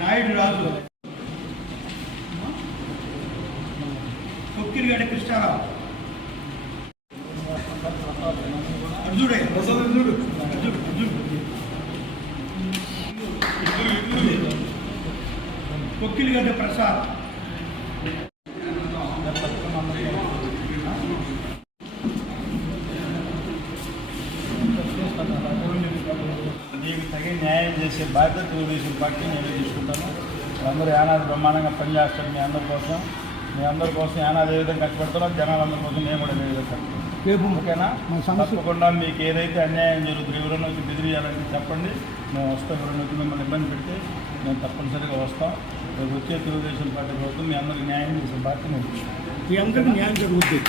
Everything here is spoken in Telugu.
నాయుడు రాజు, కొక్కిరిగడ్డ కృష్ణారావు, అర్జుడే కొక్కిరిగడ్డ ప్రసాద్, దీనికి తగిన న్యాయం చేసే బాధ్యత తెలుగుదేశం పార్టీ నేను తీసుకుంటాను. అందరూ యానాది బ్రహ్మాండంగా పనిచేస్తాను. మీ అందరి కోసం యానాది ఏ విధంగా కష్టపడతారో జనాలందరి కోసం నేను కూడా ఏ విధంగా ఓకేనా. తప్పకుండా మీకు ఏదైతే అన్యాయం జరుగుతుంది ఎవరైనా వచ్చి బెదిరియాలని చెప్పండి, మేము వస్తాం. ఎవరైనా వచ్చి మిమ్మల్ని ఇబ్బంది పెడితే మేము తప్పనిసరిగా వస్తాం. రేపు వచ్చే తెలుగుదేశం పార్టీ ప్రభుత్వం మీ అందరికీ న్యాయం చేసే బాధ్యత నేను. మీ అందరికీ న్యాయం జరుగుతుంది.